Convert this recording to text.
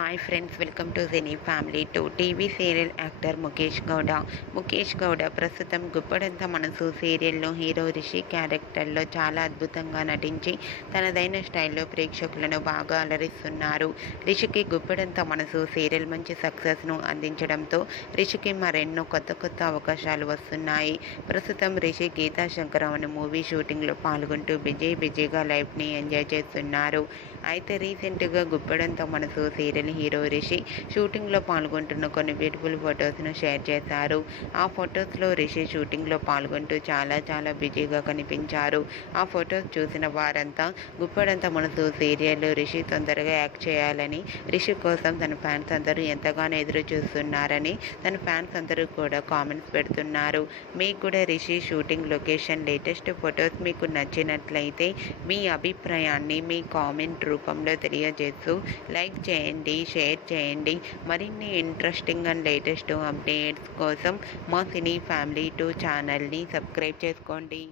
Hi friends, welcome to cine family too. TV serial actor Mukesh Gowda ప్రస్తుతం గుప్పడంత మనసు సీరియల్లో హీరో రిషి క్యారెక్టర్లో చాలా అద్భుతంగా నటించి తనదైన స్టైల్లో ప్రేక్షకులను బాగా అలరిస్తున్నారు. రిషికి గుప్పడంత మనసు సీరియల్ మంచి సక్సెస్ను అందించడంతో రిషికి మరెన్నో కొత్త అవకాశాలు వస్తున్నాయి. ప్రస్తుతం రిషి గీతా శంకరం అనే మూవీ షూటింగ్లో పాల్గొంటూ బిజీగా లైఫ్ని ఎంజాయ్ చేస్తున్నారు. అయితే రీసెంట్గా గుప్పడంత మనసు సీరియల్ హీరో రిషి షూటింగ్లో పాల్గొంటున్న కొన్ని బ్యూటిఫుల్ ఫొటోస్ను షేర్ చేశారు. ఆ ఫొటోస్లో రిషి షూటింగ్లో పాల్గొంటూ చాలా బిజీగా కనిపించారు. ఆ ఫొటోస్ చూసిన వారంతా గుప్పడంత మనసు సీరియల్లో రిషి తొందరగా యాక్ట్ చేయాలని, రిషి కోసం తన ఫ్యాన్స్ అందరూ ఎంతగానో ఎదురు చూస్తున్నారని తన ఫ్యాన్స్ అందరూ కూడా కామెంట్స్ పెడుతున్నారు. మీకు కూడా Rishi shooting location latest photos మీకు నచ్చినట్లయితే మీ అభిప్రాయాన్ని మీ కామెంట్ రూపంలో తెలియజేస్తూ లైక్ చేయండి, షేర్ చేయండి. మరిన్ని ఇంట్రెస్టింగ్ అండ్ లేటెస్ట్ అప్డేట్స్ కోసం మా సినీ ఫ్యామిలీ 2 ఛానల్ని సబ్స్క్రైబ్ చేసుకోండి.